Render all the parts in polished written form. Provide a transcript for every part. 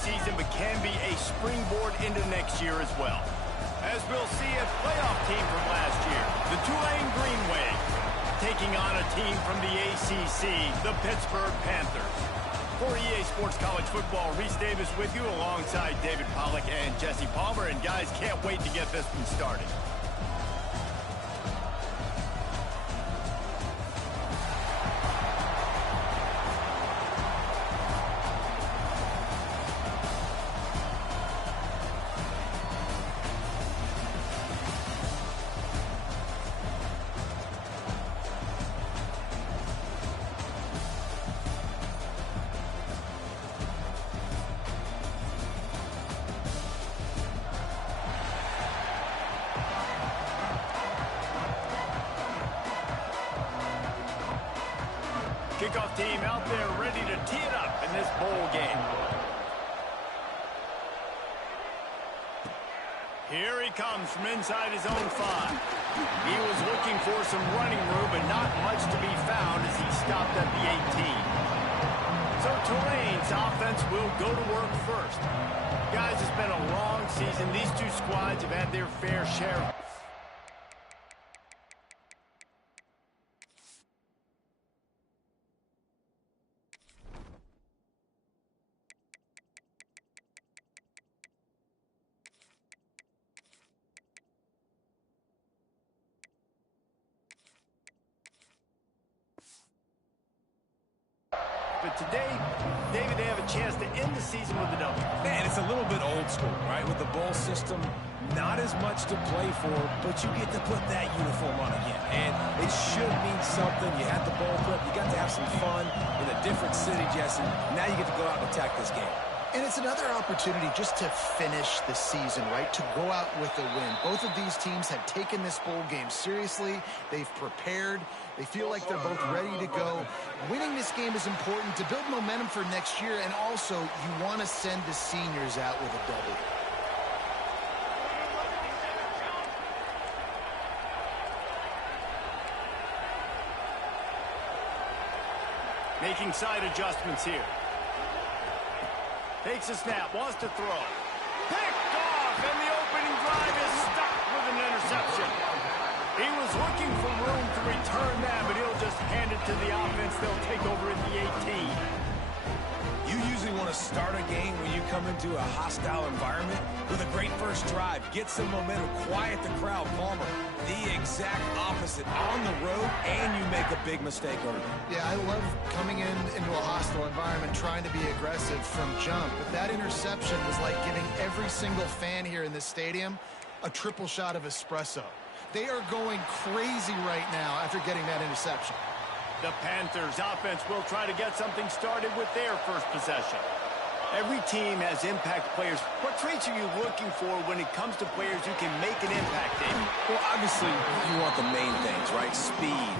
season, but can be a springboard into next year as well. As we'll see, a playoff team from last year, the Tulane Green Wave, taking on a team from the ACC, the Pittsburgh Panthers. For EA Sports College Football, Reese Davis with you alongside David Pollack and Jesse Palmer. And guys, can't wait to get this one started. Kickoff team out there ready to tee it up in this bowl game. Here he comes from inside his own 5. He was looking for some running room, but not much to be found as he stopped at the 18. So Tulane's offense will go to work first. Guys, it's been a long season. These two squads have had their fair share. But today, David, they have a chance to end the season with a W. Man, it's a little bit old school, right? With the bowl system, not as much to play for, but you get to put that uniform on again. And it should mean something. You had the bowl prep. You got to have some fun in a different city, Jesse. Now you get to go out and attack this game. And it's another opportunity just to finish the season, right? To go out with a win. Both of these teams have taken this bowl game seriously. They've prepared. They feel like they're both ready to go. Winning this game is important to build momentum for next year, and also you want to send the seniors out with a W. Making side adjustments here. Takes a snap, wants to throw. Picked off, and the opening drive is stopped with an interception. He was looking for room to return that, but he'll just hand it to the offense. They'll take over at the 18. You usually want to start a game when you come into a hostile environment with a great first drive. Get some momentum, quiet the crowd. Palmer, the exact opposite. On the road, and you make a big mistake early. Yeah, I love coming into a hostile environment, trying to be aggressive from jump. But that interception was like giving every single fan here in this stadium a triple shot of espresso. They are going crazy right now after getting that interception. The Panthers offense will try to get something started with their first possession. Every team has impact players. What traits are you looking for when it comes to players who can make an impact, David? Well, obviously, you want the main things, right? Speed,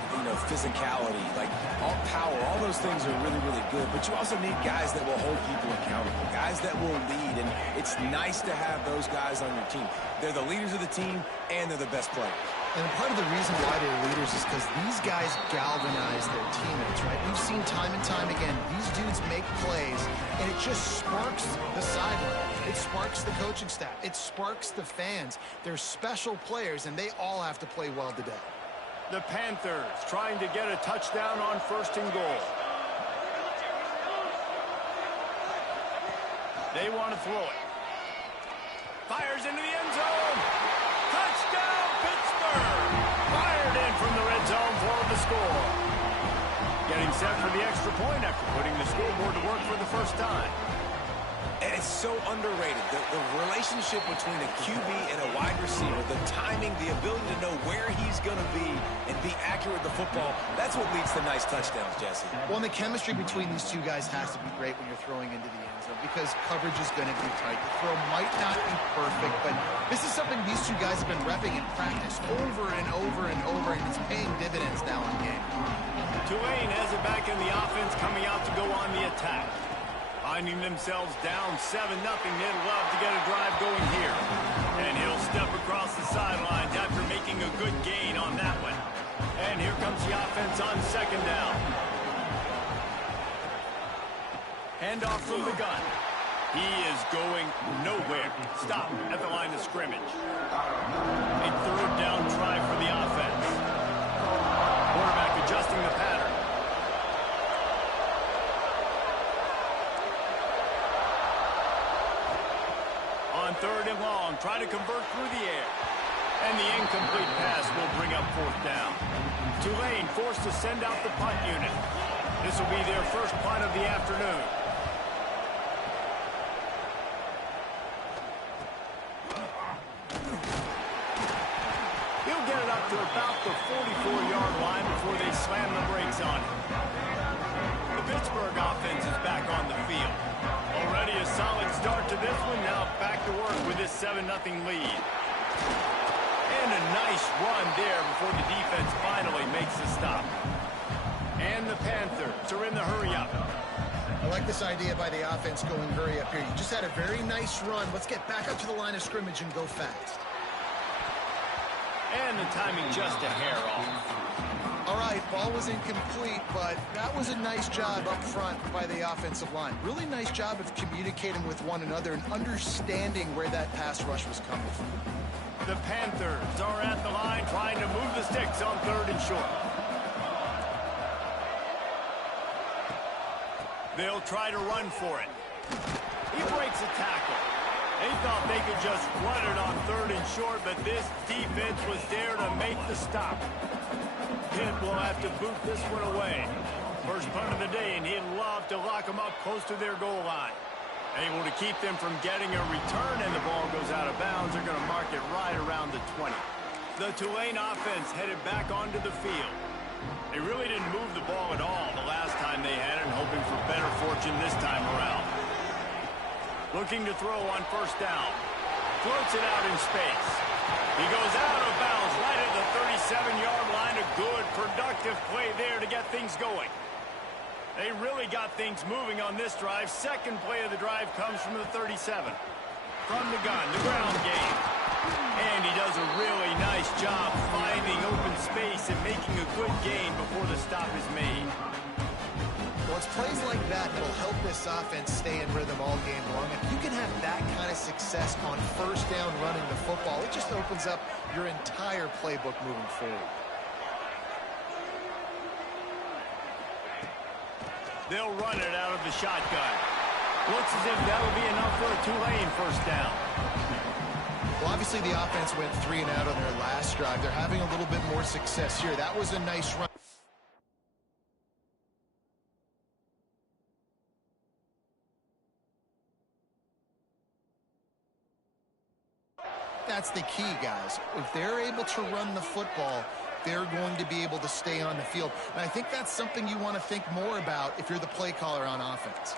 physicality, like all power, all those things are really, really good. But you also need guys that will hold people accountable, guys that will lead. And it's nice to have those guys on your team. They're the leaders of the team, and they're the best players. And part of the reason why they're leaders is because these guys galvanize their teammates, right? We've seen time and time again, these dudes make plays, and it just sparks the sideline. It sparks the coaching staff. It sparks the fans. They're special players, and they all have to play well today. The Panthers trying to get a touchdown on 1st and goal. They want to throw it. Fires into the end zone. Touchdown, Pittsburgh! Fired in from the red zone for the score. Getting set for the extra point after putting the scoreboard to work for the first time. And it's so underrated. The relationship between a QB and a wide receiver, the timing, the ability to know where he's going to be and be accurate with the football, that's what leads to nice touchdowns, Jesse. Well, and the chemistry between these two guys has to be great when you're throwing into the end zone because coverage is going to be tight. The throw might not be perfect, but this is something these two guys have been repping in practice over and over and over, and it's paying dividends now in game. Tulane has it back in the offense, coming out to go on the attack. Finding themselves down 7-0, they'd love to get a drive going here. And he'll step across the sidelines after making a good gain on that one. And here comes the offense on 2nd down. Handoff from the gun. He is going nowhere. Stop at the line of scrimmage. A third down try for the offense. Quarterback adjusting the pattern. On third and long, trying to convert through the air. And the incomplete pass will bring up fourth down. Tulane forced to send out the punt unit. This will be their first punt of the afternoon. He'll get it up to about the 44-yard line before they slam the brakes on him. The Pittsburgh offense is back on the field. Already a solid start to this one. Now back to work with this 7-0 lead. And a nice run there before the defense finally makes the stop. And the Panthers are in the hurry-up. I like this idea by the offense going hurry up here. You just had a very nice run. Let's get back up to the line of scrimmage and go fast. And the timing just a hair off. All right, ball was incomplete, but that was a nice job up front by the offensive line. Really nice job of communicating with one another and understanding where that pass rush was coming from. The Panthers are at the line trying to move the sticks on third and short. They'll try to run for it. He breaks a tackle. They thought they could just run it on third and short, but this defense was there to make the stop. Pitt will have to boot this one away. First punt of the day, and he'd love to lock them up close to their goal line. Able to keep them from getting a return, and the ball goes out of bounds. They're going to mark it right around the 20. The Tulane offense headed back onto the field. They really didn't move the ball at all the last time they had it, hoping for better fortune this time around. Looking to throw on first down. Floats it out in space. He goes out of bounds right at the 37-yard line. A good, productive play there to get things going. They really got things moving on this drive. Second play of the drive comes from the 37. From the gun, the ground game. And he does a really nice job finding open space and making a good gain before the stop is made. Well, it's plays like that that'll help this offense stay in rhythm all game long. If you can have that kind of success on first down running the football, it just opens up your entire playbook moving forward. They'll run it out of the shotgun. Looks as if that'll be enough for a Tulane first down. Well, obviously the offense went 3 and out on their last drive. They're having a little bit more success here. That was a nice run. That's the key, guys. If they're able to run the football, they're going to be able to stay on the field. And I think that's something you want to think more about if you're the play caller on offense.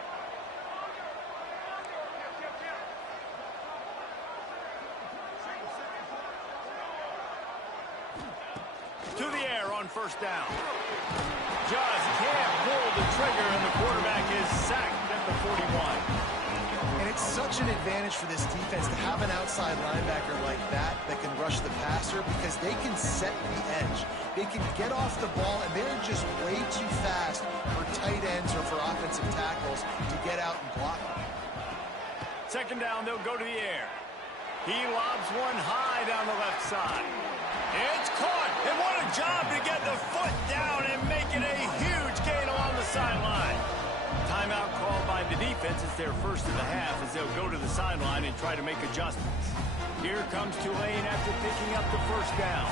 To the air on first down. Just can't pull the trigger, and the quarterback is sacked at the 41. And it's such an advantage for this defense to have an outside linebacker like that can rush the passer because they can set the edge. They can get off the ball, and they're just way too fast for tight ends or for offensive tackles to get out and block them. Second down, they'll go to the air. He lobs one high down the left side. It's caught, and what a job to get the foot down and make it a huge gain along the sideline. Timeout called by the defense. It's their first of the half as they'll go to the sideline and try to make adjustments. Here comes Tulane after picking up the first down.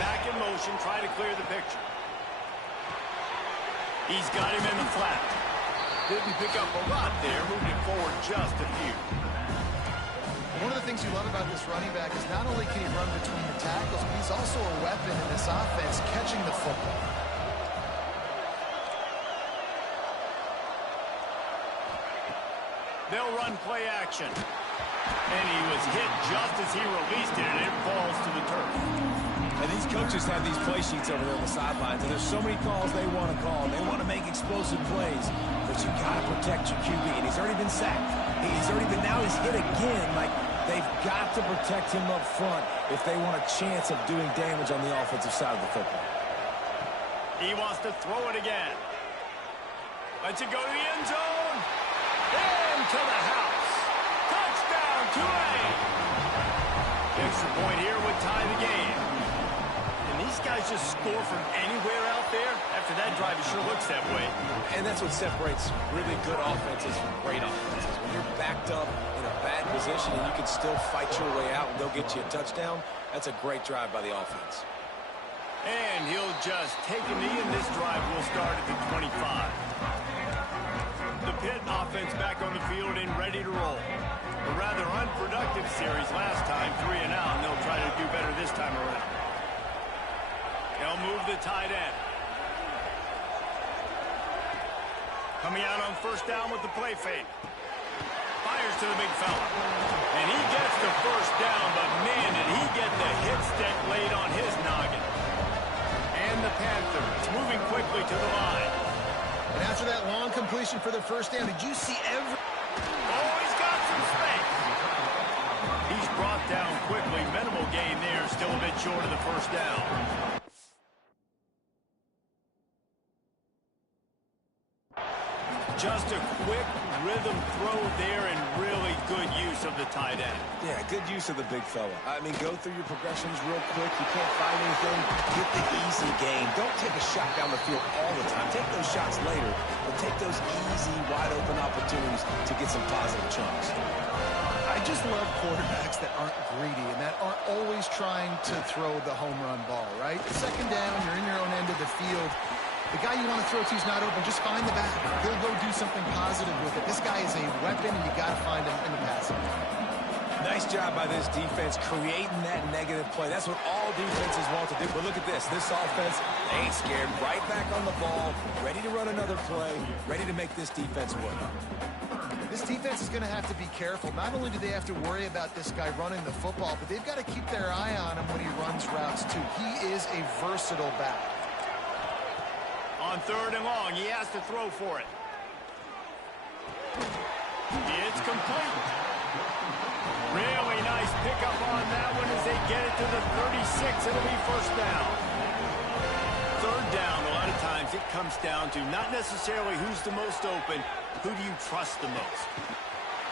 Back in motion, try to clear the picture. He's got him in the flat. Didn't pick up a lot there, moved it forward just a few. One of the things you love about this running back is not only can he run between the tackles, but he's also a weapon in this offense catching the football. They'll run play action. And he was hit just as he released it, and it falls to the turf. And these coaches have these play sheets over there on the sidelines, and there's so many calls they want to call. They want to make explosive plays, but you got to protect your QB, and he's already been sacked. Now he's hit again. Like, they've got to protect him up front if they want a chance of doing damage on the offensive side of the football. He wants to throw it again. Lets it go to the end zone. And to the house. Touchdown, Tulane. Extra point here would tie the game. And these guys just score from anywhere out there. After that drive, it sure looks that way. And that's what separates really good offenses from great offenses. When you're backed up in a bad position and you can still fight your way out and they'll get you a touchdown, that's a great drive by the offense. And he'll just take a knee, and this drive will start at the 25. The Pitt offense back on the field and ready to roll. A rather unproductive series last time, 3 and out, and they'll try to do better this time around. They'll move the tight end. Coming out on first down with the play fake. Fires to the big fella. And he gets the first down, but man, did he get the hit stick laid on his noggin. And the Panthers moving quickly to the line. And after that long completion for the first down, did you see every... Oh, he's got some space. He's brought down quickly. Minimal gain there. Still a bit short of the first down. Just a quick rhythm throw there and really good use of the tight end. Yeah, good use of the big fella. I mean, go through your progressions real quick. You can't find anything. Get the easy gain. Don't take a shot down the field all the time. Take those shots later, but take those easy, wide-open opportunities to get some positive chunks. I just love quarterbacks that aren't greedy and that aren't always trying to throw the home run ball, right? Second down, you're in your own end of the field. The guy you want to throw to is not open. Just find the back. He'll go do something positive with it. This guy is a weapon, and you got to find him in the passing game. Nice job by this defense creating that negative play. That's what all defenses want to do. But look at this. This offense, they ain't scared. Right back on the ball, ready to run another play, ready to make this defense work. This defense is going to have to be careful. Not only do they have to worry about this guy running the football, but they've got to keep their eye on him when he runs routes, too. He is a versatile back. On third and long, he has to throw for it. It's complete. Really nice pickup on that one as they get it to the 36. It'll be first down. Third down, a lot of times it comes down to not necessarily who's the most open, who do you trust the most?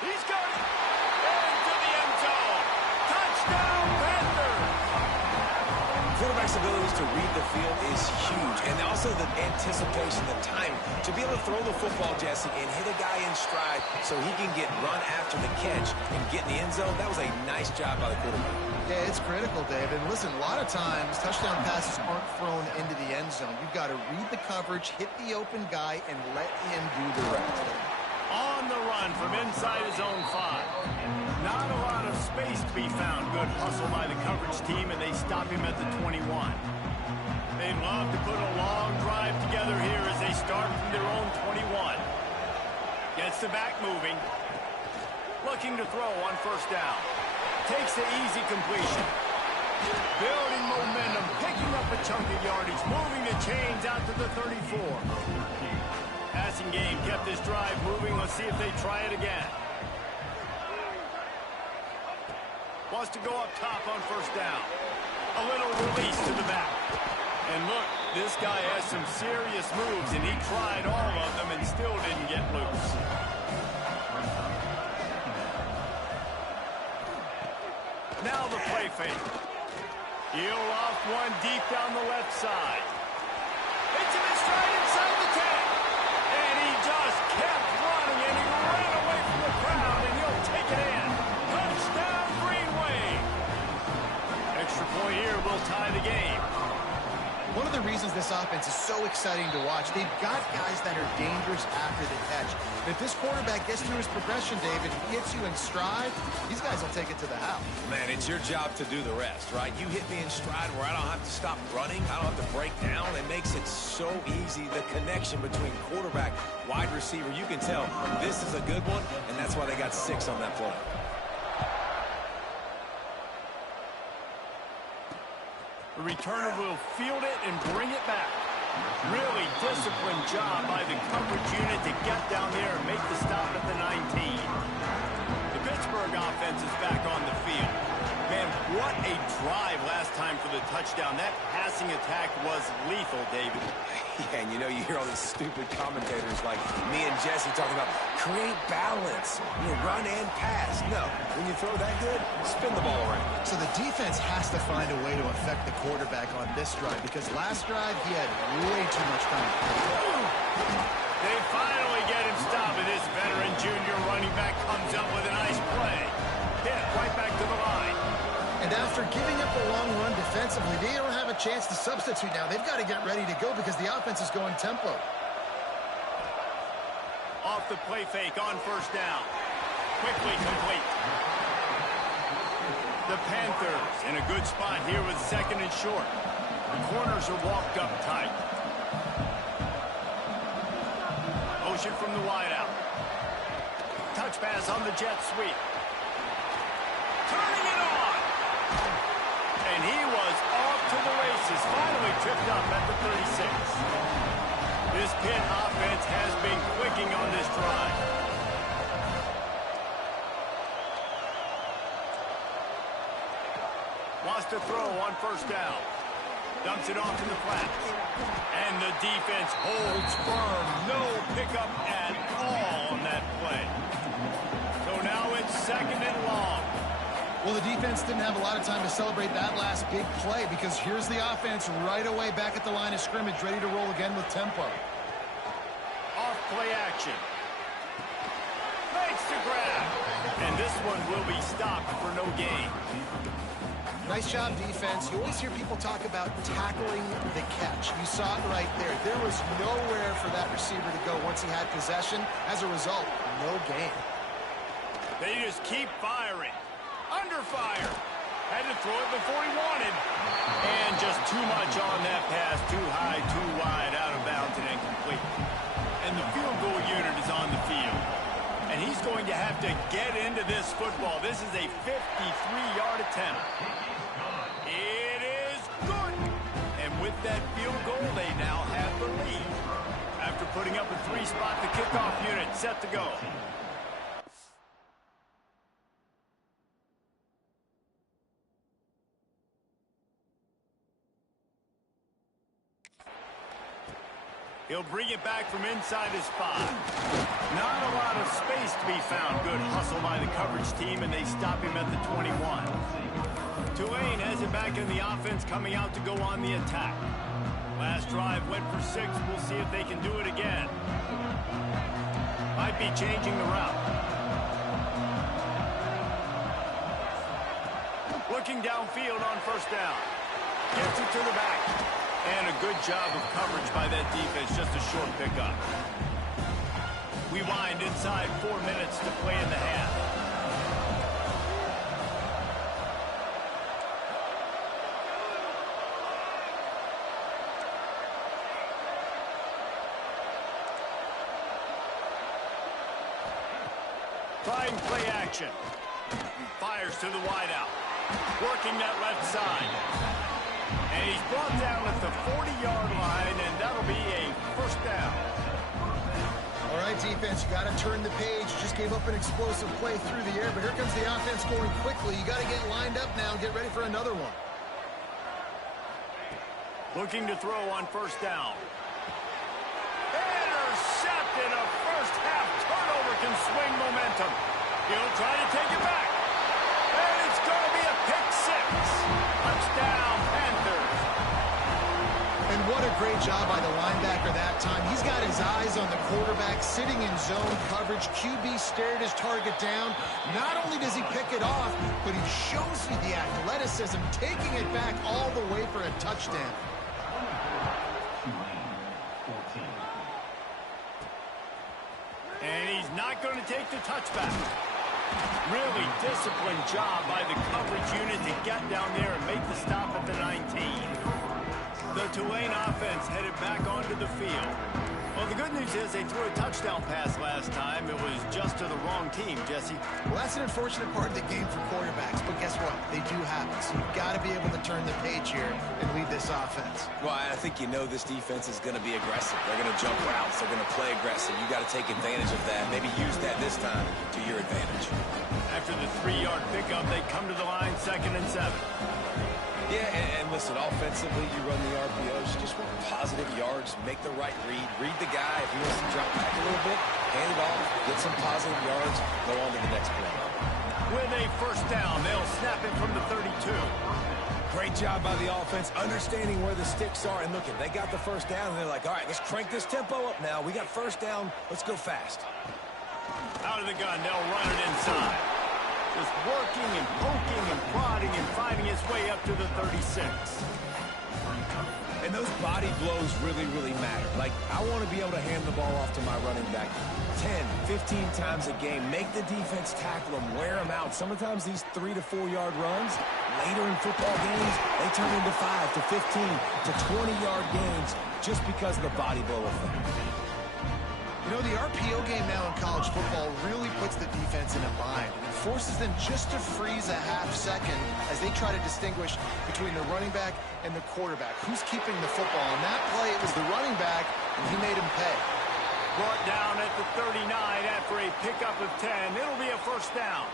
He's got it! Into the end zone! Touchdown, Panthers! Quarterback's abilities to read the field is huge, and also the anticipation, the timing. To be able to throw the football, Jesse, and hit a guy in stride so he can get run after the catch and get in the end zone, that was a nice job by the quarterback. Yeah, it's critical, David. Listen, a lot of times touchdown passes aren't thrown into the end zone. You've got to read the coverage, hit the open guy, and let him do the rest. On the run from inside his own 5. Not a lot of space to be found. Good hustle by the coverage team, and they stop him at the 21. They'd love to put a long drive together here as they start from their own 21. Gets the back moving. Looking to throw on first down. Takes the easy completion. Building momentum, picking up a chunk of yardage, moving the chains out to the 34. Passing game kept this drive moving. Let's see if they try it again. Wants to go up top on first down. A little release to the back. And look, this guy has some serious moves, and he tried all of them and still didn't get loose. Now the play fake. He'll off one deep down the left side. Hits him in stride inside the 10. And he just kept running, and he ran away from the crowd, and he'll take it in. Touchdown, Green Wave. Extra point here will tie the game. One of the reasons this offense is so exciting to watch, they've got guys that are dangerous after the catch. If this quarterback gets through his progression, David, he hits you in stride, these guys will take it to the house. Man, it's your job to do the rest, right? You hit me in stride where I don't have to stop running. I don't have to break down. It makes it so easy, the connection between quarterback, wide receiver. You can tell this is a good one, and that's why they got 6 on that play. The returner will field it and bring it back. Really disciplined job by the coverage unit to get down there and make the stop at the 19. The Pittsburgh offense is back on the field. Man, what a drive last time for the touchdown. touchdown. That passing attack was lethal, David. Yeah, and you know, you hear all these stupid commentators like me and Jesse talking about create balance, run and pass. No, when you throw that good, spin the ball around. So the defense has to find a way to affect the quarterback on this drive, because last drive he had way too much time. They finally get him stopped, and this veteran junior running back comes up with a nice play. Hit right back to the line. And after giving up a long run defensively, they don't have a chance to substitute now. They've got to get ready to go because the offense is going tempo. Off the play fake on first down. Quickly complete. The Panthers in a good spot here with second and short. The corners are walked up tight. Motion from the wideout. Touch pass on the jet sweep. Turning it on. And he was off to the races. Finally tripped up at the 36. This Pitt offense has been clicking on this drive. Wants to throw on first down. Dumps it off to the flats. And the defense holds firm. No pickup at all on that play. So now it's second and long. Well, the defense didn't have a lot of time to celebrate that last big play, because here's the offense right away back at the line of scrimmage, ready to roll again with tempo. Off play action. Makes the grab. And this one will be stopped for no gain. Nice job, defense. You always hear people talk about tackling the catch. You saw it right there. There was nowhere for that receiver to go once he had possession. As a result, no gain. They just keep firing. Under fire. Had to throw it before he wanted. And just too much on that pass. Too high, too wide, out of bounds, and incomplete. And the field goal unit is on the field. And he's going to have to get into this football. This is a 53-yard attempt. It is good. And with that field goal, they now have the lead. After putting up a 3-spot, the kickoff unit set to go. He'll bring it back from inside his spot. Not a lot of space to be found. Good hustle by the coverage team, and they stop him at the 21. Tulane has it back in the offense, coming out to go on the attack. Last drive went for 6. We'll see if they can do it again. Might be changing the route. Looking downfield on first down. Gets it to the back. And a good job of coverage by that defense, just a short pickup. We wind inside 4 minutes to play in the half. Trying play action. Fires to the wideout. Working that left side. And he's brought down at the 40-yard line, and that'll be a first down. All right, defense, you got to turn the page. Just gave up an explosive play through the air, but here comes the offense going quickly. You got to get lined up now and get ready for another one. Looking to throw on first down. Intercepted. A first-half turnover can swing momentum. He'll try to take it back. And it's going to be a pick 6. Touchdown, Panthers. And what a great job by the linebacker that time. He's got his eyes on the quarterback, sitting in zone coverage. QB stared his target down. Not only does he pick it off, but he shows you the athleticism, taking it back all the way for a touchdown. And he's not going to take the touchback. Really disciplined job by the coverage unit to get down there and make the stop at the 19. The Tulane offense headed back onto the field. Well, the good news is they threw a touchdown pass last time. It was just to the wrong team, Jesse. Well, that's an unfortunate part of the game for quarterbacks, but guess what? They do happen. So you've got to be able to turn the page here and lead this offense. Well, I think you know this defense is going to be aggressive. They're going to jump routes. They're going to play aggressive. You got to take advantage of that. Maybe use that this time to your advantage. After the 3-yard pickup, they come to the line, 2nd and 7. Yeah, and listen, offensively, you run the RPOs. You just want positive yards, make the right read the guy. If he wants to drop back a little bit, hand it off, get some positive yards, go on to the next play. With a first down, they'll snap it from the 32. Great job by the offense, understanding where the sticks are. And look, they got the first down, and they're like, all right, let's crank this tempo up now. We got first down. Let's go fast. Out of the gun, they'll run it inside. Just working and poking and prodding and finding his way up to the 36. And those body blows really, really matter. Like, I want to be able to hand the ball off to my running back 10, 15 times a game. Make the defense tackle them, wear them out. Sometimes these 3 to 4 yard runs, later in football games, they turn into 5 to 15 to 20 yard gains just because of the body blow effect. You know, the RPO game now in college football really puts the defense in a bind. And it forces them just to freeze a half second as they try to distinguish between the running back and the quarterback. Who's keeping the football? On that play, it was the running back, and he made him pay. Brought down at the 39 after a pickup of 10. It'll be a first down.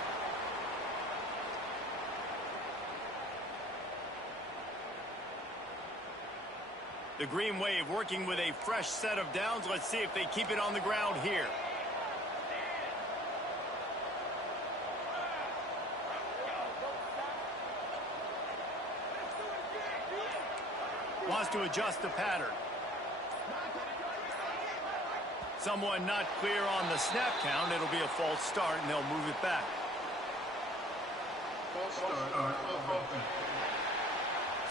The Green Wave working with a fresh set of downs. Let's see if they keep it on the ground here. Wants to adjust the pattern. Someone not clear on the snap count. It'll be a false start, and they'll move it back. False start. All right.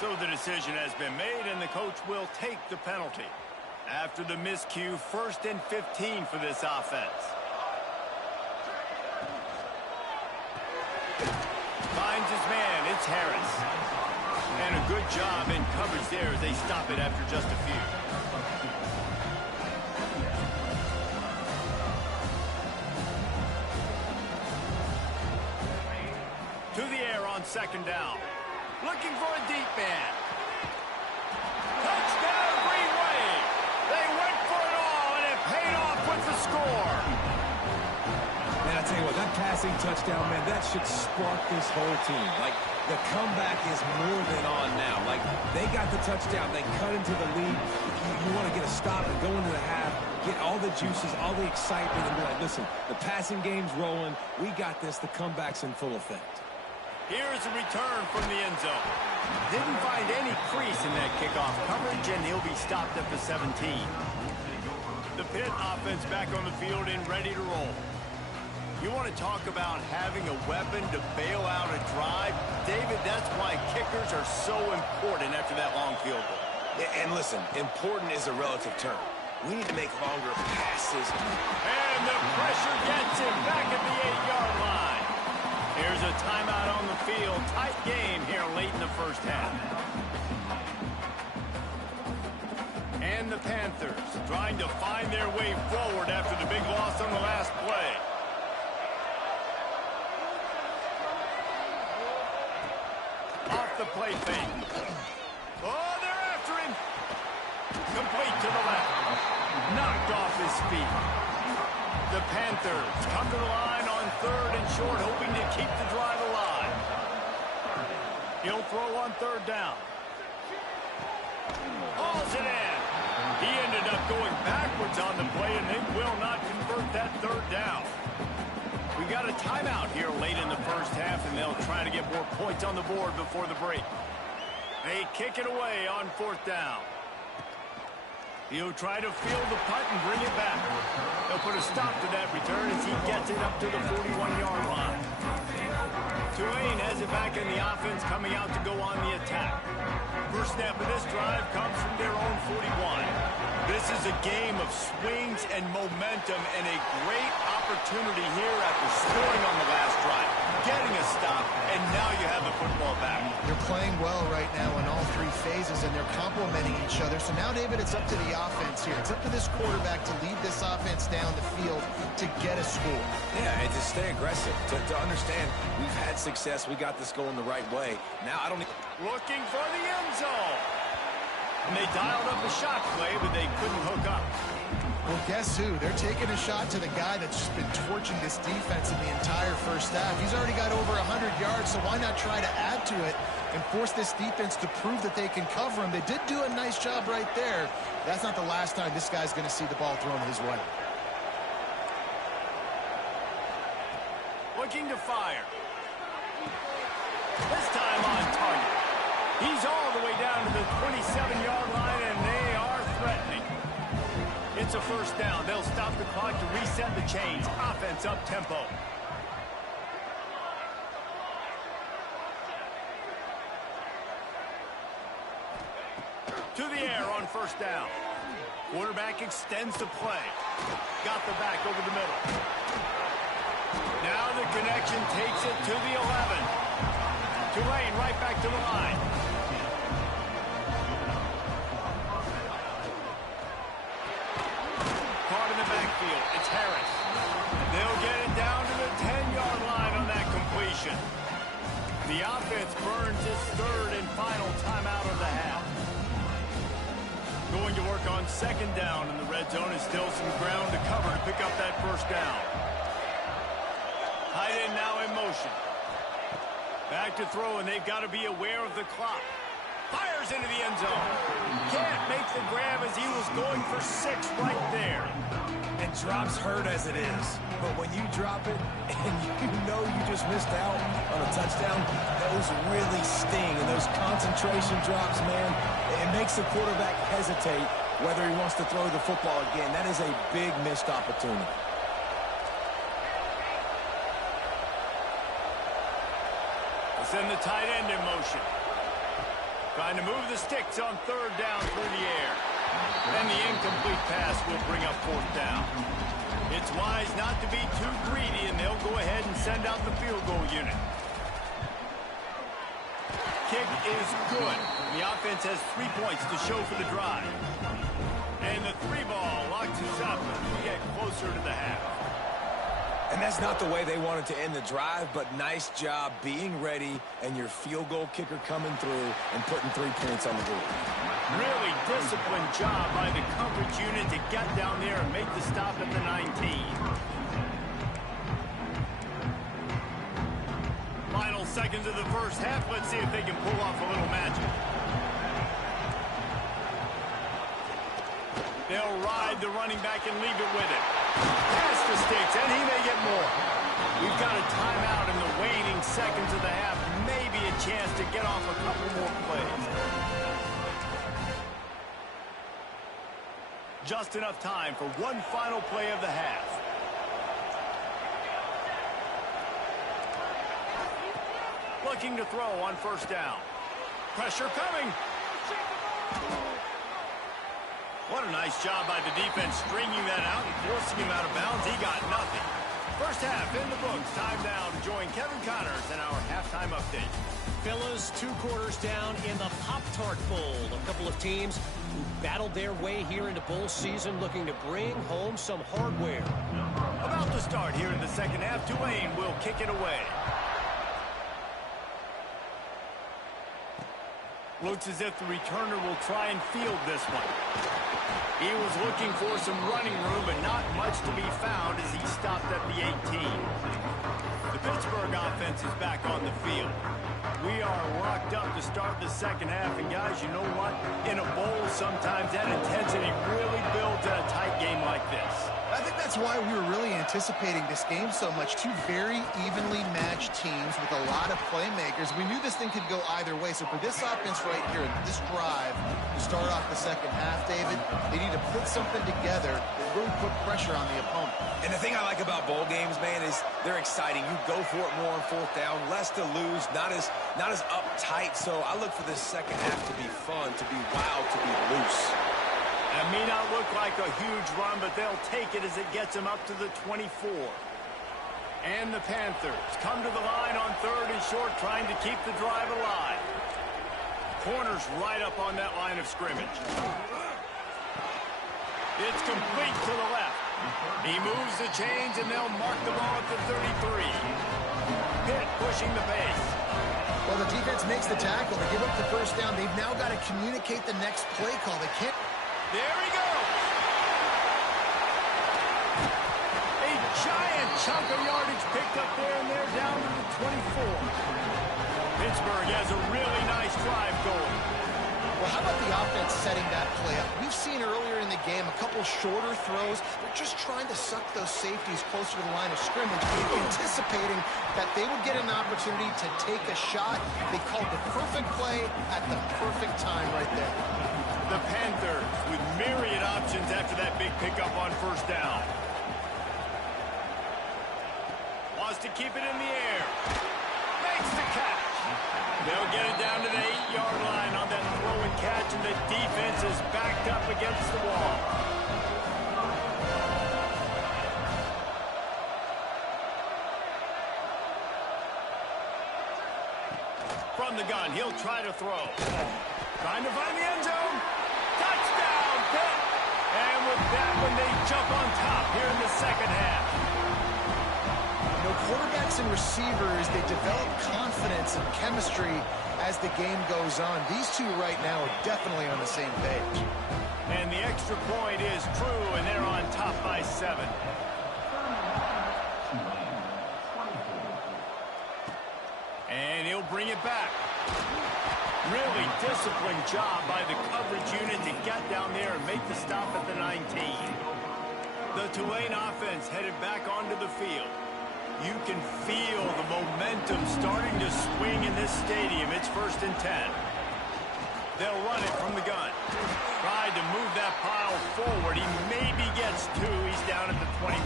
So the decision has been made, and the coach will take the penalty. After the miscue, 1st and 15 for this offense. Finds his man. It's Harris. And a good job in coverage there as they stop it after just a few. To the air on 2nd down. Looking for a deep man. Touchdown, Green Wave. They went for it all, and it paid off with the score. Man, I tell you what, that passing touchdown, man, that should spark this whole team. Like, the comeback is more than on now. Like, they got the touchdown. They cut into the lead. You want to get a stop and go into the half, get all the juices, all the excitement, and be like, listen, the passing game's rolling. We got this. The comeback's in full effect. Here's a return from the end zone. Didn't find any crease in that kickoff coverage, and he'll be stopped at the 17. The Pitt offense back on the field and ready to roll. You want to talk about having a weapon to bail out a drive? David, that's why kickers are so important after that long field goal. And listen, important is a relative term. We need to make longer passes. And the pressure gets him back at the 8-yard line. Here's a timeout on the field. Tight game here late in the first half. And the Panthers trying to find their way forward after the big loss on the last play. Off the play fake. Oh, they're after him. Complete to the left. Knocked off his feet. The Panthers come to the line on 3rd and short, hoping to keep the drive alive. He'll throw on 3rd down. Hauls it in. He ended up going backwards on the play, and they will not convert that 3rd down. We got a timeout here late in the first half, and they'll try to get more points on the board before the break. They kick it away on 4th down. He'll try to field the punt and bring it back. They'll put a stop to that return as he gets it up to the 41-yard line. Tulane has it back in the offense, coming out to go on the attack. First snap of this drive comes from their own 41. This is a game of swings and momentum, and a great opportunity here after scoring on the last drive, getting a stop, and now you have the football back. They're playing well right now in all 3 phases, and they're complementing each other. So now, David, it's up to the offense here. It's up to this quarterback to lead this offense down the field to get a score. Yeah, and to stay aggressive, to understand we've had success, we got this going the right way. Now I don't need... Looking for the end zone. And they dialed up a shot play, but they couldn't hook up. Well, guess who? They're taking a shot to the guy that's just been torching this defense in the entire first half. He's already got over 100 yards, so why not try to add to it and force this defense to prove that they can cover him? They did do a nice job right there. That's not the last time this guy's going to see the ball thrown his way. Looking to fire. This time on target. He's all the way down to the 27-yard line, and they are threatening. It's a first down. They'll stop the clock to reset the chains. Offense up tempo. To the air on first down. Quarterback extends the play. Got the back over the middle. Now the connection takes it to the 11. Tulane right back to the line. Caught in the backfield. It's Harris. They'll get it down to the 10-yard line on that completion. The offense burns its third and final timeout of the half. Going to work on second down, and the red zone is still some ground to cover to pick up that first down. Tight end now in motion. Back to throw, and they've got to be aware of the clock. Fires into the end zone. Can't make the grab as he was going for 6 right there. And drops hurt as it is. But when you drop it and you know you just missed out on a touchdown, those really sting. And those concentration drops, man, it makes the quarterback hesitate whether he wants to throw the football again. That is a big missed opportunity. Send the tight end in motion. Trying to move the sticks on third down through the air. And the incomplete pass will bring up fourth down. It's wise not to be too greedy, and they'll go ahead and send out the field goal unit. Kick is good. The offense has 3 points to show for the drive. And the 3 ball locks us up as we get closer to the half. And that's not the way they wanted to end the drive, but nice job being ready and your field goal kicker coming through and putting 3 points on the board. Really disciplined job by the coverage unit to get down there and make the stop at the 19. Final seconds of the first half. Let's see if they can pull off a little magic. They'll ride the running back and leave it with it. Past the sticks, and he may get more. We've got a timeout in the waning seconds of the half. Maybe a chance to get off a couple more plays. Just enough time for one final play of the half. Looking to throw on first down. Pressure coming. What a nice job by the defense stringing that out and forcing him out of bounds. He got nothing. First half in the books. Time now to join Kevin Connors in our halftime update. Fellas, 2 quarters down in the Pop-Tart Bowl. A couple of teams who battled their way here into bowl season looking to bring home some hardware. About to start here in the second half. Tulane will kick it away. Looks as if the returner will try and field this one. He was looking for some running room, but not much to be found as he stopped at the 18. The Pittsburgh offense is back on the field. We are locked up to start the second half, and guys, you know what? In a bowl, sometimes that intensity really builds in a tight game like this. I think that's why we were really anticipating this game so much. 2 very evenly matched teams with a lot of playmakers. We knew this thing could go either way. So for this offense right here, this drive to start off the second half, David, they need to put something together that really put pressure on the opponent. And the thing I like about bowl games, man, is they're exciting. You go for it more on fourth down, less to lose, not as uptight. So I look for this second half to be fun, to be wild, to be loose. That may not look like a huge run, but they'll take it as it gets them up to the 24. And the Panthers come to the line on third and short, trying to keep the drive alive. Corners right up on that line of scrimmage. It's complete to the left. He moves the chains, and they'll mark the ball at the 33. Pitt pushing the pace. Well, the defense makes the tackle. They give up the first down. They've now got to communicate the next play call. They can't. There he goes. chunk of yardage picked up there, and they're down to the 24. Pittsburgh has a really nice drive going. Well, how about the offense setting that play up? We've seen earlier in the game a couple shorter throws. They're just trying to suck those safeties closer to the line of scrimmage, anticipating that they would get an opportunity to take a shot. They called the perfect play at the perfect time right there. The Panthers with myriad options after that big pickup on first down. Wants to keep it in the air. Makes the catch. They'll get it down to the 8-yard line on that throw and catch, and the defense is backed up against the wall. From the gun, he'll try to throw. Trying to find the end zone. Touchdown, Pitt! And with that one, they jump on top here in the second half. You know, quarterbacks and receivers, they develop confidence and chemistry as the game goes on. These two right now are definitely on the same page. And the extra point is true, and they're on top by 7. And he'll bring it back. Really disciplined job by the coverage unit to get down there and make the stop at the 19. The Tulane offense headed back onto the field. You can feel the momentum starting to swing in this stadium. It's 1st and 10. They'll run it from the gun. Tried to move that pile forward. He maybe gets 2. He's down at the 21.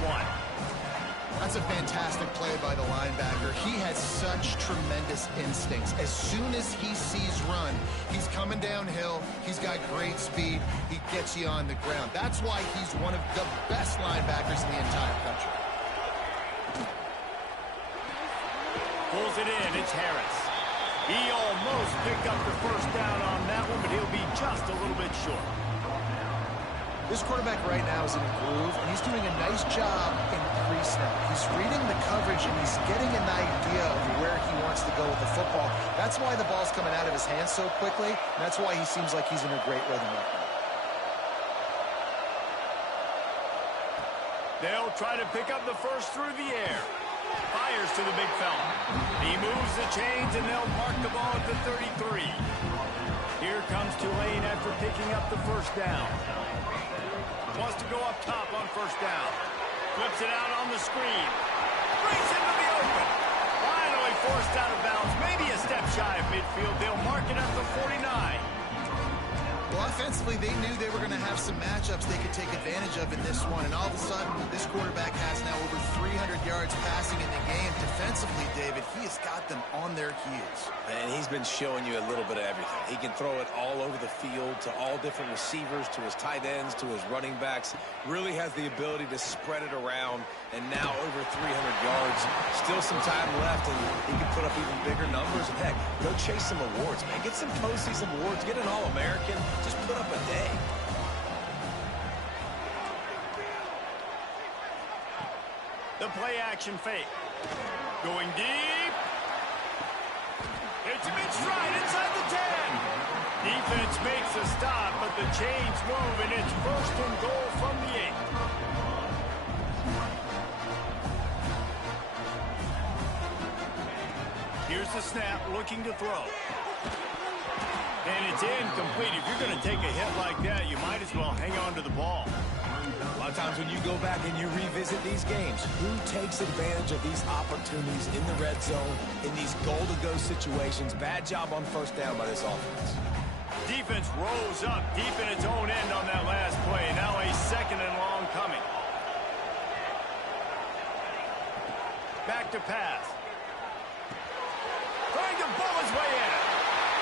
That's a fantastic play by the linebacker. He has such tremendous instincts. As soon as he sees run, he's coming downhill. He's got great speed. He gets you on the ground. That's why he's one of the best linebackers in the entire country. Pulls it in. It's Harris. He almost picked up the first down on that one, but he'll be just a little bit short. This quarterback right now is in a groove, and he's doing a nice job in crease now. He's reading the coverage, and he's getting an idea of where he wants to go with the football. That's why the ball's coming out of his hands so quickly, and that's why he seems like he's in a great rhythm right now. They'll try to pick up the first through the air. Fires to the big fella. He moves the chains, and they'll mark the ball at the 33. Here comes Tulane after picking up the first down. Wants to go up top on first down. Flips it out on the screen. Brings into the open. Finally forced out of bounds. Maybe a step shy of midfield. They'll mark it at the 49. Well, offensively, they knew they were going to have some matchups they could take advantage of in this one, and all of a sudden, this quarterback has now over 300 yards passing in the game. Defensively, David, he has got them on their heels. And he's been showing you a little bit of everything. He can throw it all over the field to all different receivers, to his tight ends, to his running backs. Really has the ability to spread it around, and now over 300 yards. Still some time left, and he can put up even bigger numbers. And heck, go chase some awards, man. Get some postseason awards. Get an All-American. Just put up a day. The play action fake. Going deep. Hits him in stride inside the 10. Defense makes a stop, but the chains move, and it's 1st and goal from the 8. Here's the snap, looking to throw. And it's incomplete. If you're going to take a hit like that, you might as well hang on to the ball. A lot of times when you go back and you revisit these games, who takes advantage of these opportunities in the red zone, in these goal-to-go situations? Bad job on first down by this offense. Defense rose up deep in its own end on that last play. Now a 2nd and long coming. Back to pass. Trying to bowl his way in.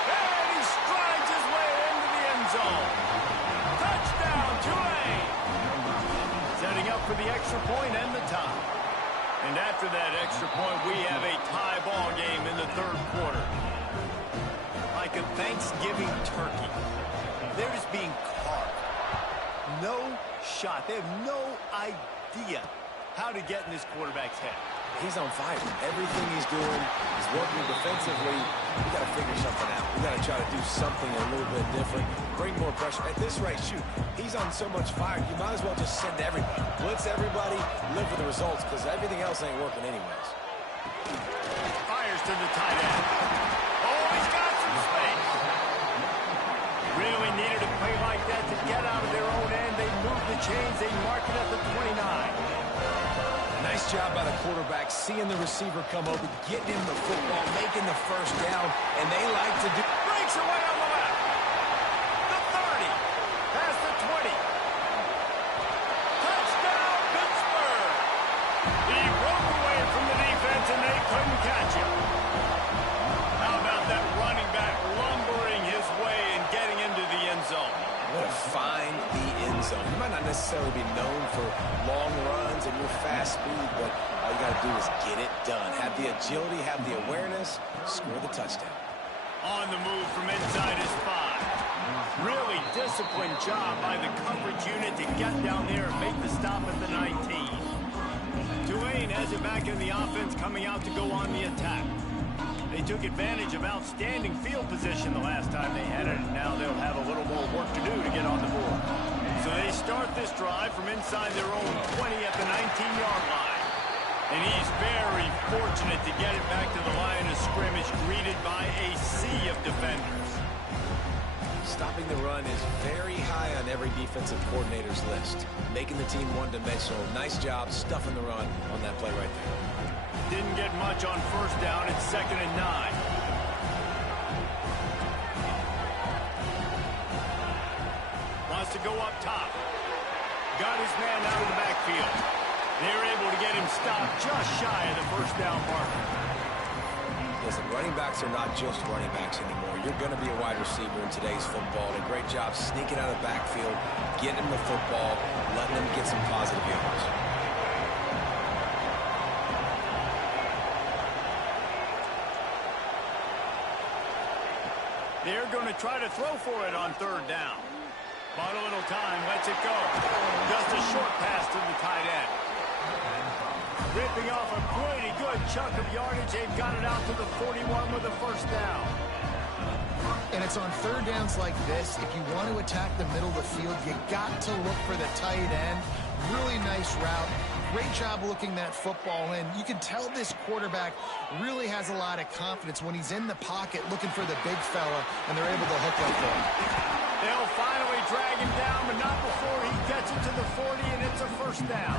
And he strides his way into the end zone. Touchdown, Tulane. Setting up for the extra point and the tie. And after that extra point, we have a tie ball game in the 3rd quarter. Like a Thanksgiving turkey. They're just being carved. No shot. They have no idea how to get in this quarterback's head. He's on fire. Everything he's doing, he's working defensively. We got to figure something out. We got to try to do something a little bit different, bring more pressure. At this rate, shoot, he's on so much fire, you might as well just send everybody. Blitz everybody, live with the results, because everything else ain't working anyways. Fires to the tight end. Oh, he's got some space. Really needed a play like that to get out of their own end. They move the chains. They mark it at the 29. Nice job by the quarterback, seeing the receiver come over, getting him the football, making the first down, and they like to do... Breaks away on the left. The 30. Past the 20. Touchdown, Pittsburgh. He broke away from the defense, and they couldn't catch him. How about that running back lumbering his way and getting into the end zone? What a find the end zone. You might not necessarily be known for long runs and your fast speed, but all you got to do is get it done. Have the agility, have the awareness, score the touchdown. On the move from inside his 5. Really disciplined job by the coverage unit to get down there and make the stop at the 19. Tulane has it back in the offense, coming out to go on the attack. They took advantage of outstanding field position the last time they had it, and now they'll have a little more work to do to get on the board. So they start this drive from inside their own 20 at the 19-yard line. And he's very fortunate to get it back to the line of scrimmage, greeted by a sea of defenders. Stopping the run is very high on every defensive coordinator's list. Making the team one-dimensional. Nice job stuffing the run on that play right there. Didn't get much on first down. It's 2nd and 9. Wants to go up top. Got his man out of the backfield. They're able to get him stopped just shy of the first down marker. Listen, running backs are not just running backs anymore. You're going to be a wide receiver in today's football. And a great job sneaking out of the backfield, getting him the football, letting him get some positive yards. They're going to try to throw for it on 3rd down. Bought a little time, lets it go. Just a short pass to the tight end. Ripping off a pretty good chunk of yardage. They've got it out to the 41 with a first down. And it's on 3rd downs like this. If you want to attack the middle of the field, you got to look for the tight end. Really nice route. Great job looking that football in. You can tell this quarterback really has a lot of confidence when he's in the pocket looking for the big fella, and they're able to hook up for him. They'll finally drag him down, but not before he gets it to the 40, and it's a first down.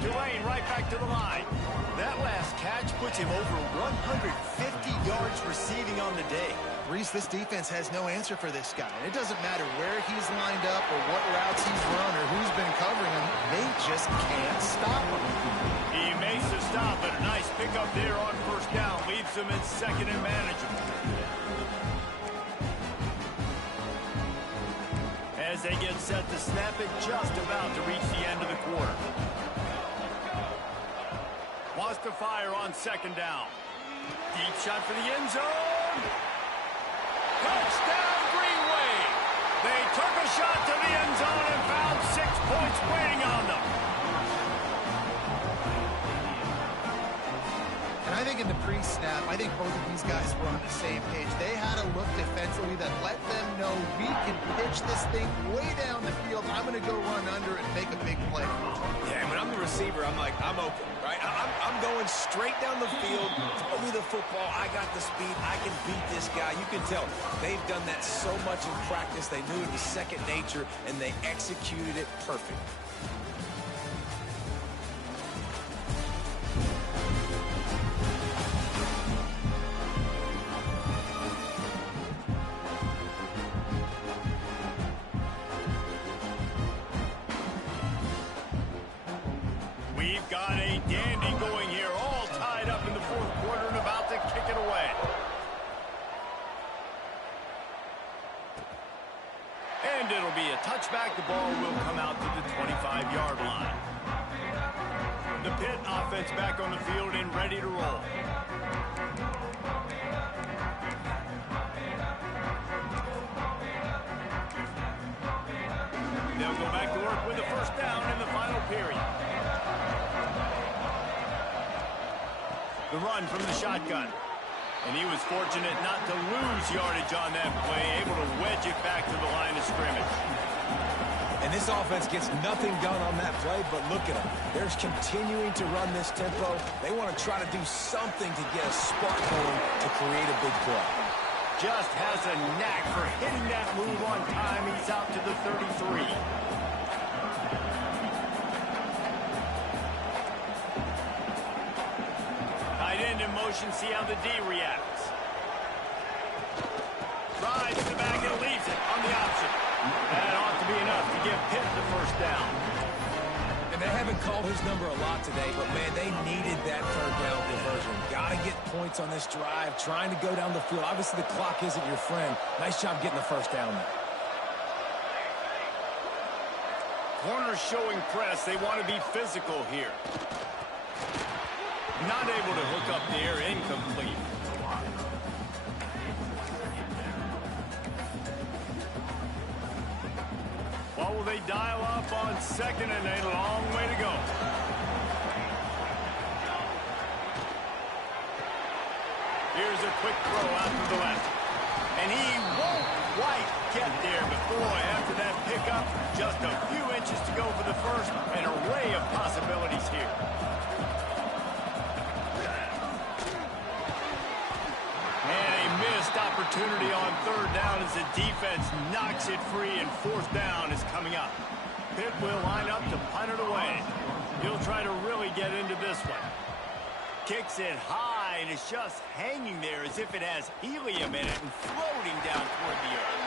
Tulane right back to the line. That last catch puts him over 150 yards receiving on the day. Reese, this defense has no answer for this guy. And it doesn't matter where he's lined up or what routes he's run or who's been covering him. They just can't stop him. He makes the stop, but a nice pickup there on first down. Leaves him in 2nd and manageable. As they get set to snap it, just about to reach the end of the quarter. Wants to fire on 2nd down. Deep shot for the end zone. Touchdown, Green Wave. They took a shot to the end zone and found 6 points waiting on them. And I think in the pre-snap, I think both of these guys were on the same page. They had a look defensively that let them know we can pitch this thing way down the field. I'm going to go run under and make a big play. Yeah, when I'm the receiver, I'm like, I'm open, right? I'm going straight down the field, throw me the football. I got the speed. I can beat this guy. You can tell they've done that so much in practice. They knew it was second nature, and they executed it perfect. We've got a dandy going here, all tied up in the 4th quarter and about to kick it away. And it'll be a touchback. The ball will come out to the 25-yard line. The Pitt offense back on the field and ready to roll. They'll go back to work with the first down in the final period. The run from the shotgun. And he was fortunate not to lose yardage on that play, able to wedge it back to the line of scrimmage. And this offense gets nothing done on that play, but look at them. They're continuing to run this tempo. They want to try to do something to get a spark going to create a big play. Just has a knack for hitting that move on time. He's out to the 33. Tight end in motion, see how the D reacts. Drives to the back and leaves it on the option. That ought to be enough to give Pitt the first down. And they haven't called his number a lot today, but, man, they needed that third down conversion. Got to get points on this drive, trying to go down the field. Obviously, the clock isn't your friend. Nice job getting the first down there. Corners showing press. They want to be physical here. Not able to hook up the air, incomplete. What will they dial up on second and a long way to go? Here's a quick throw out to the left. And he won't quite get there, but boy, after that pickup, just a few inches to go for the first. An array of possibilities here. And a missed opportunity on third down as the defense knocks it free, and fourth down is coming up. Pitt will line up to punt it away. He'll try to really get into this one. Kicks it high, and it's just hanging there as if it has helium in it and floating down toward the earth.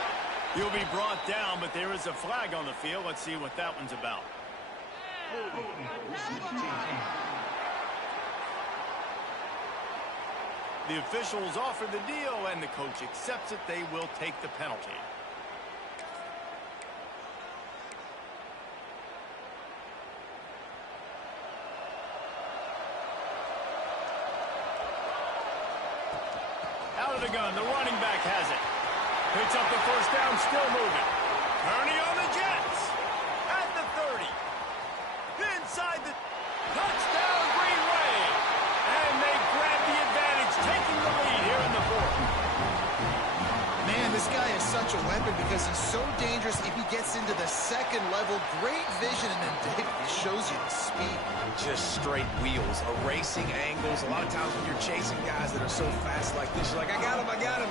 He'll be brought down, but there is a flag on the field. Let's see what that one's about. The officials offer the deal, and the coach accepts it. They will take the penalty. Out of the gun, the running back has it. Picks up the first down, still moving. Kearney on the Jets. At the 30. Inside the touchdown, Green Wave. And they grab the advantage, taking the lead here in the fourth. Man, this guy is such a weapon because he's so dangerous if he gets into the second level. Great vision, and then David, it shows you the speed. Just straight wheels, erasing angles. A lot of times when you're chasing guys that are so fast like this, you're like, I got him, I got him.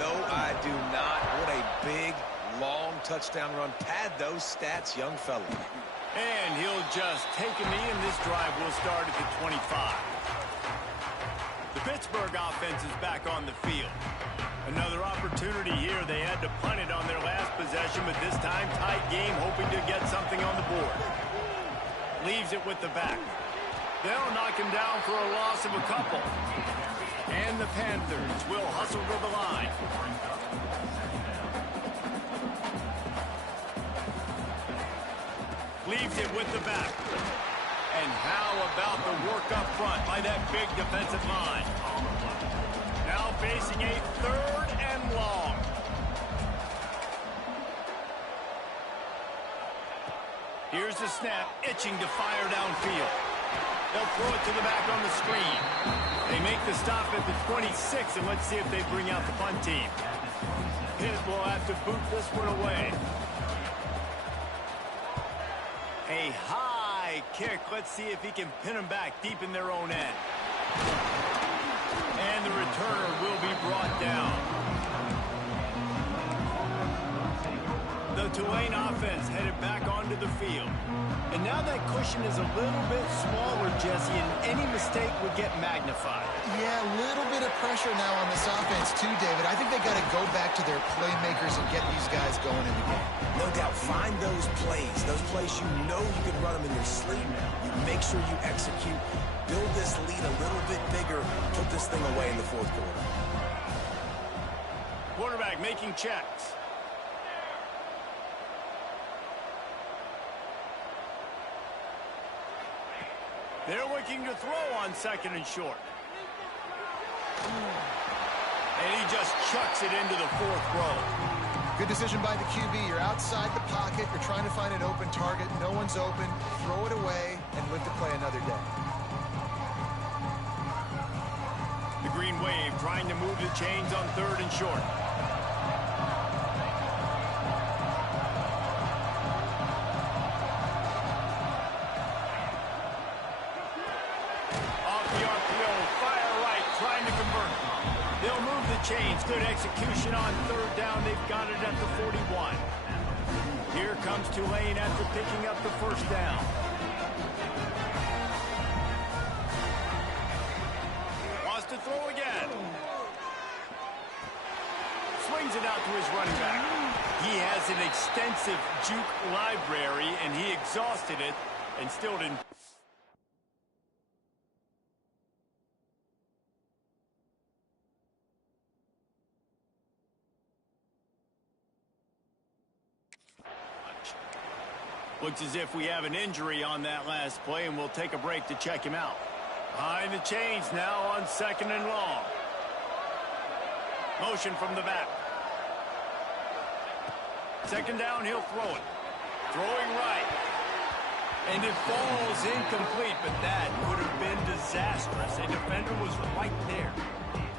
No, I do not. What a big, long touchdown run. Pad those stats, young fella. And he'll just take a knee, and this drive will start at the 25. The Pittsburgh offense is back on the field. Another opportunity here. They had to punt it on their last possession, but this time tight game, hoping to get something on the board. Leaves it with the back. They'll knock him down for a loss of a couple. And the Panthers will hustle to the line. Leaves it with the back. And how about the work up front by that big defensive line? Now facing a third and long. Here's the snap, itching to fire downfield. They'll throw it to the back on the screen. They make the stop at the 26, and let's see if they bring out the punt team. Pitt will have to boot this one away. A high kick. Let's see if he can pin them back deep in their own end. And the returner will be brought down. The Tulane offense headed back onto the field. And now that cushion is a little bit smaller, Jesse, and any mistake would get magnified. Yeah, a little bit of pressure now on this offense too, David. I think they got to go back to their playmakers and get these guys going in the game. No doubt, find those plays you know you can run them in your sleep. You make sure you execute, build this lead a little bit bigger, put this thing away in the fourth quarter. Quarterback making checks. They're looking to throw on second and short. And he just chucks it into the fourth row. Good decision by the QB. You're outside the pocket. You're trying to find an open target. No one's open. Throw it away and live to play another day. Green Wave trying to move the chains on 3rd and short. Off the RPO, fire right, trying to convert. They'll move the chains. Good execution on 3rd down. They've got it at the 41. Here comes Tulane after picking up the 1st down. Wants to throw again. Swings it out to his running back. He has an extensive juke library, and he exhausted it and still didn't. Looks as if we have an injury on that last play, and we'll take a break to check him out. Behind the chains now on 2nd and long. Motion from the back. 2nd down, he'll throw it. Throwing right. And it falls incomplete, but that would have been disastrous. A defender was right there.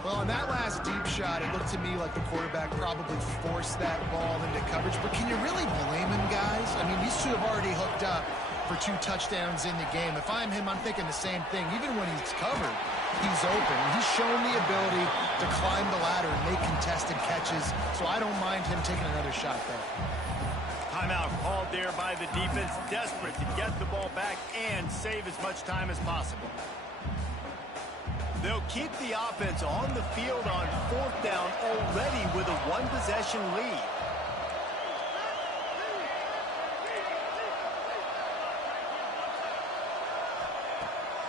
Well, on that last deep shot, it looked to me like the quarterback probably forced that ball into coverage. But can you really blame him, guys? I mean, these two have already hooked up for 2 touchdowns in the game. If I'm him, I'm thinking the same thing. Even when he's covered, he's open. He's shown the ability to climb the ladder and make contested catches, so I don't mind him taking another shot there. Timeout called there by the defense, desperate to get the ball back and save as much time as possible. They'll keep the offense on the field on 4th down already with a 1-possession lead.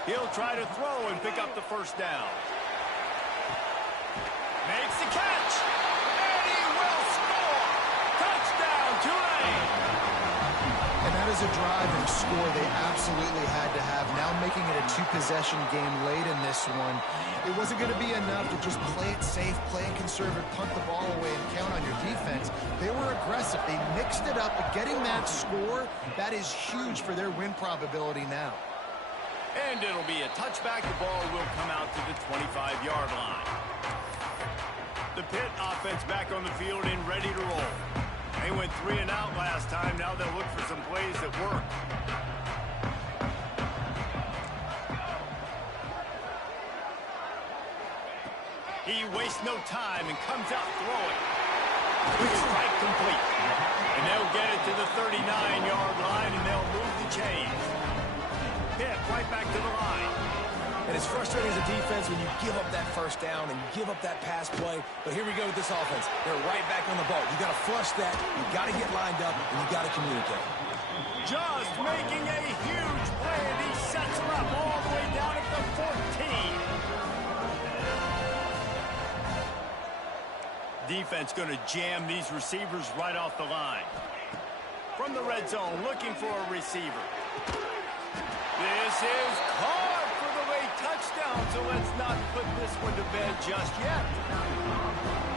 He'll try to throw and pick up the 1st down. Makes the catch, and he will score! Touchdown, Tulane! And that is a drive and score they absolutely had to have. Now making it a 2-possession game late in this one. It wasn't going to be enough to just play it safe, play it conservative, punt the ball away, and count on your defense. They were aggressive. They mixed it up, but getting that score, that is huge for their win probability now. And it'll be a touchback. The ball will come out to the 25-yard line. The Pitt offense back on the field and ready to roll. They went 3 and out last time. Now they'll look for some plays that work. He wastes no time and comes out throwing. Quick strike complete. And they'll get it to the 39-yard line, and they'll move the chains. Pitt right back to the line. And it's frustrating as a defense when you give up that 1st down and you give up that pass play. But here we go with this offense. They're right back on the ball. You got to flush that. You got to get lined up, and you got to communicate. Just making a huge play, and he sets him up all the way down at the 14. Defense going to jam these receivers right off the line. From the red zone, looking for a receiver. This is caught for the late touchdown, so let's not put this one to bed just yet.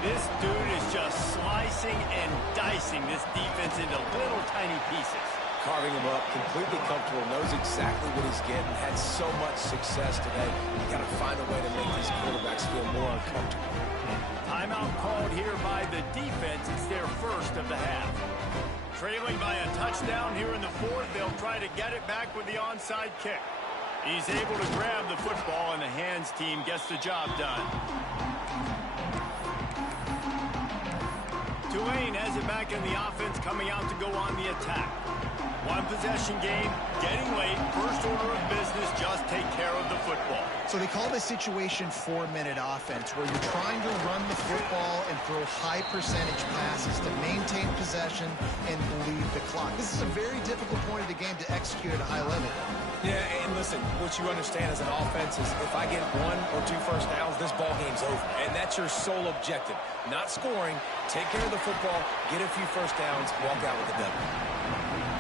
This dude is just slicing and dicing this defense into little tiny pieces. Carving him up, completely comfortable, knows exactly what he's getting, had so much success today. You got to find a way to make these quarterbacks feel more uncomfortable. Timeout called here by the defense. It's their 1st of the half. Trailing by a touchdown here in the 4th, they'll try to get it back with the onside kick. He's able to grab the football, and the hands team gets the job done. Tulane has it back in the offense, coming out to go on the attack. 1-possession game, getting late, 1st order of business, just take care of the football. So they call this situation 4-minute offense, where you're trying to run the football and throw high percentage passes to maintain possession and bleed the clock. This is a very difficult point of the game to execute at a high level. Yeah, and listen, what you understand as an offense is if I get 1 or 2 first downs, this ball game's over. And that's your sole objective. Not scoring, take care of the football, get a few first downs, walk out with the W.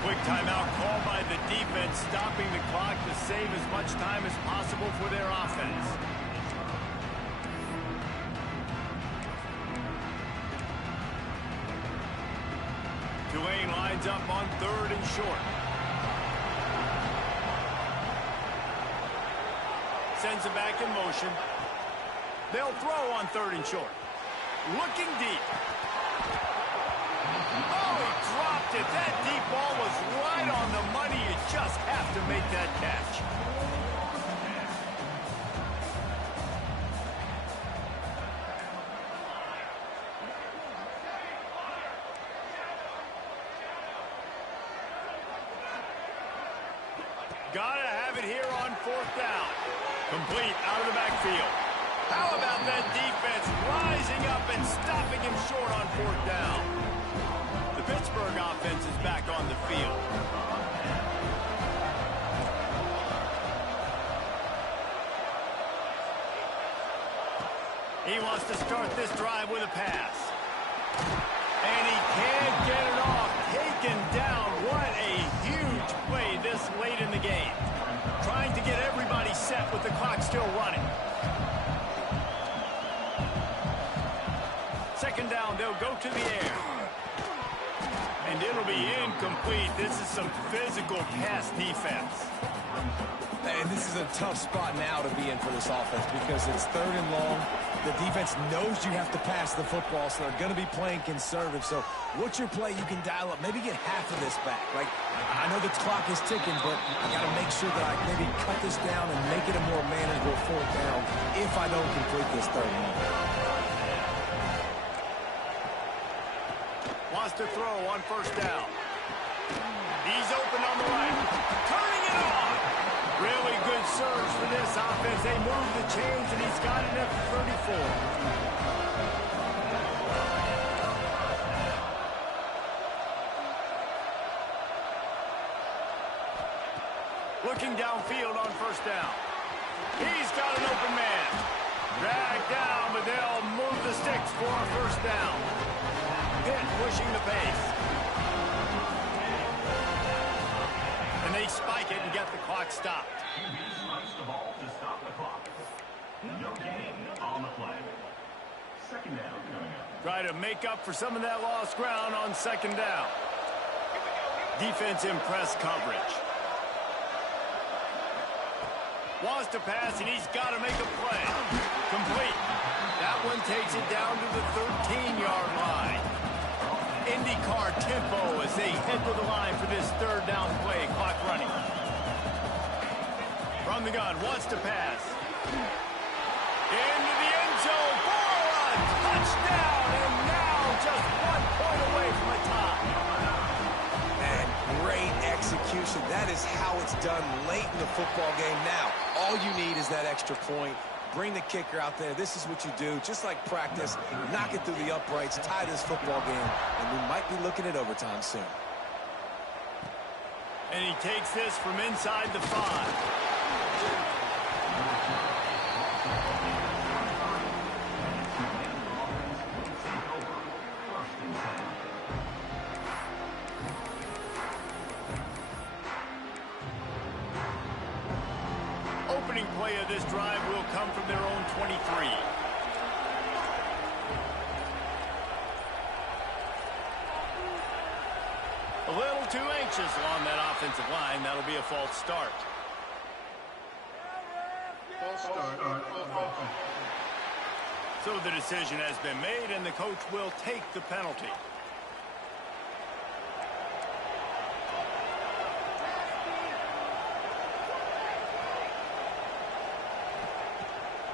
Quick timeout called by the defense, stopping the clock to save as much time as possible for their offense. Tulane lines up on 3rd and short. Sends it back in motion. They'll throw on 3rd and short. Looking deep. Oh, he dropped it. That deep ball was right on the money. You just have to make that catch. Gotta have it here on 4th down. Complete out of the backfield. How about that defense rising up and stopping him short on 4th down? The Pittsburgh offense is back on the field. He wants to start this drive with a pass. And he can't get it off. Taken down. What a huge play this late in the game. Trying to get everybody set with the clock still running. 2nd down, they'll go to the air. And it'll be incomplete. This is some physical pass defense. And this is a tough spot now to be in for this offense because it's 3rd and long. The defense knows you have to pass the football, so they're going to be playing conservative. So what's your play you can dial up? Maybe get half of this back. Like, I know the clock is ticking, but I got to make sure that I maybe cut this down and make it a more manageable 4th down if I don't complete this 3rd and long. Wants to throw on 1st down. He's open on the right. Turning it on. Really good surge for this offense. They move the chains, and he's got it at the 34. Looking downfield on 1st down. He's got an open man. Dragged down, but they'll move the sticks for a 1st down. Pitt pushing the pace. And they spike it and get the clock stopped. Spikes the ball to stop the clock. No gain on the play. 2nd down coming up. Try to make up for some of that lost ground on 2nd down. Defense in press coverage. Wants to pass, and he's got to make a play. Complete. That one takes it down to the 13-yard line. IndyCar tempo as they head to the line for this 3rd down play. Clock running. From the gun, wants to pass. Into the end zone for a touchdown, and now just 1 point away from a tie. And great execution. That is how it's done late in the football game. Now, all you need is that extra point. Bring the kicker out there. This is what you do. Just like practice, knock it through the uprights, tie this football game, and we might be looking at overtime soon. And he takes this from inside the 5. Opening play of this drive will come from their own 23. A little too anxious along that offensive line. That'll be a false start. So the decision has been made, and the coach will take the penalty.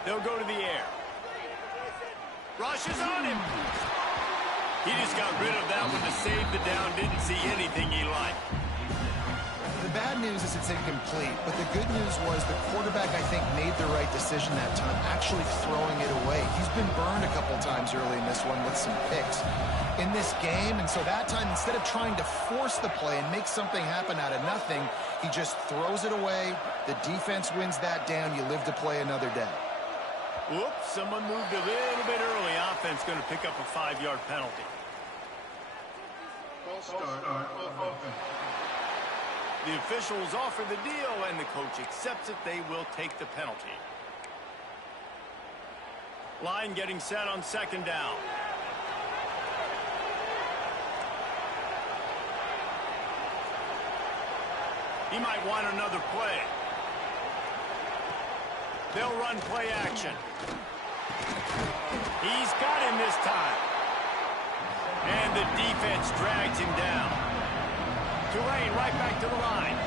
They'll go to the air. Rushes on him. He just got rid of that one to save the down. Didn't see anything he liked. The bad news is it's incomplete, but the good news was the quarterback, I think, made the right decision that time, actually throwing it away. He's been burned a couple times early in this one with some picks in this game, and so that time, instead of trying to force the play and make something happen out of nothing, he just throws it away. The defense wins that down. You live to play another day. Whoops, someone moved a little bit early. Offense going to pick up a 5-yard penalty. The officials offer the deal, and the coach accepts it. They will take the penalty. Line getting set on 2nd down. He might want another play. They'll run play action. He's got him this time. And the defense drags him down. Tulane right back to the line.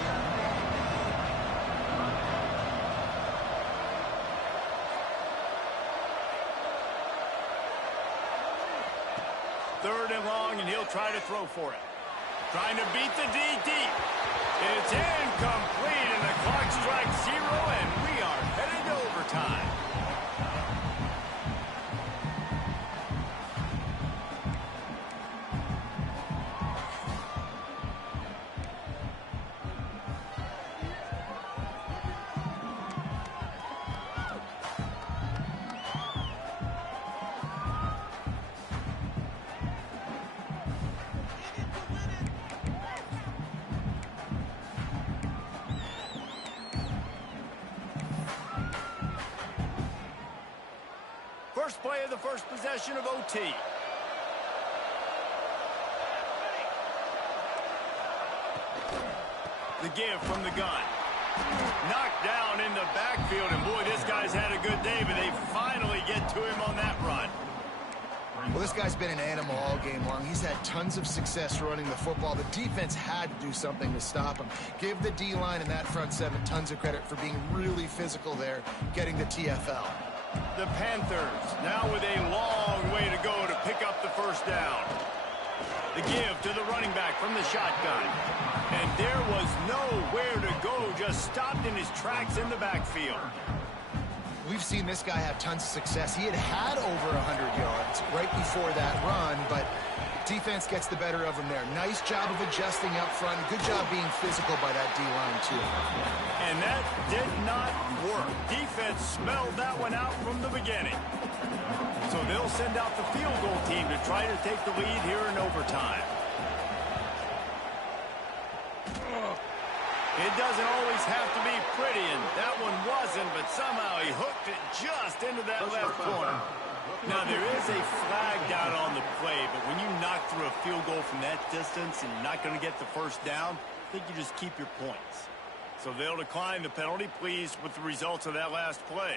Third and long, and he'll try to throw for it. Trying to beat the D deep. It's incomplete, and the clock strikes 0, and we are headed to overtime. First play of the first possession of OT. The give from the gun. Knocked down in the backfield, and boy, this guy's had a good day, but they finally get to him on that run. Well, this guy's been an animal all game long. He's had tons of success running the football. The defense had to do something to stop him. Give the D-line and that front seven tons of credit for being really physical there, getting the TFL. The Panthers now with a long way to go to pick up the first down. The give to the running back from the shotgun. And there was nowhere to go, just stopped in his tracks in the backfield. We've seen this guy have tons of success. He had over 100 yards right before that run, but defense gets the better of him there. Nice job of adjusting up front. Good job being physical by that D-line, too. And that did not work. Defense smelled that one out from the beginning. So they'll send out the field goal team to try to take the lead here in overtime. It doesn't always have to be pretty, and that one wasn't, but somehow he hooked it just into that left corner. Now, there is a flag down on the play, but when you knock through a field goal from that distance and you're not going to get the first down, I think you just keep your points. So they'll decline the penalty, pleased with the results of that last play.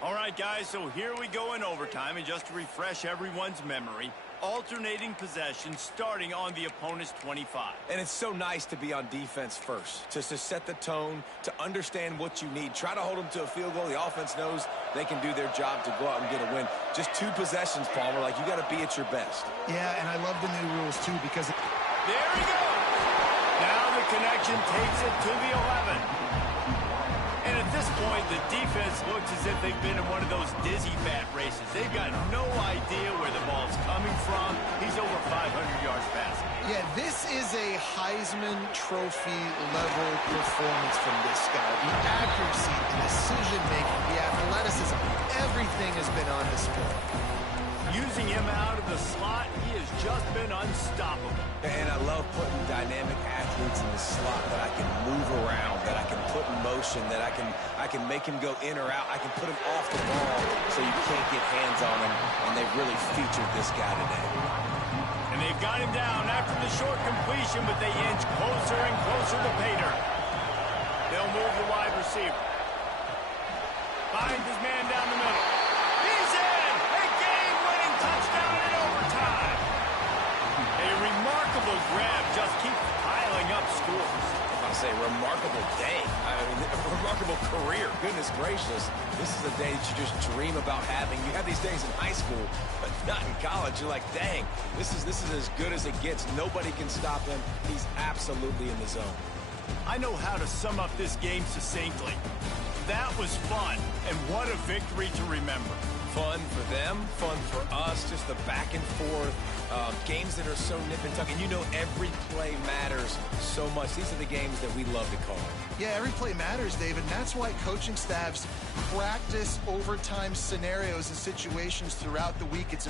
All right, guys, so here we go in overtime, and just to refresh everyone's memory, alternating possession starting on the opponent's 25. And it's so nice to be on defense first, just to set the tone, to understand what you need. Try to hold them to a field goal. The offense knows they can do their job to go out and get a win. Just 2 possessions, Palmer. Like, you got to be at your best. Yeah, and I love the new rules, too, because... There he goes! Now the connection takes it to the 11. And at this point, the defense looks as if they've been in one of those dizzy bat races. They've got no idea where the ball's coming from. He's over 500 yards passing. Yeah, this is a Heisman Trophy level performance from this guy. The accuracy, the decision-making, the athleticism, everything has been on display. Using him out of the slot, he has just been unstoppable. And I love putting dynamic athletes in the slot that I can move around, that I can put in motion, that I can make him go in or out. I can put him off the ball so you can't get hands on him, and they've really featured this guy today. And they've got him down after the short completion, but they inch closer and closer to Pater. They'll move the wide receiver. Finds his man down the middle. He's in! A game-winning touchdown in overtime. A remarkable grab just keeps piling up scores. I say remarkable day. I mean, a remarkable career. Goodness gracious. This is a day that you just dream about having. You have these days in high school, but not in college. You're like, dang, this is as good as it gets. Nobody can stop him. He's absolutely in the zone. I know how to sum up this game succinctly. That was fun, and what a victory to remember. Fun for them, fun for us, just the back and forth, games that are so nip and tuck, and you know every play matters so much. These are the games that we love to call. Yeah, every play matters, David, and that's why coaching staffs practice overtime scenarios and situations throughout the week. It's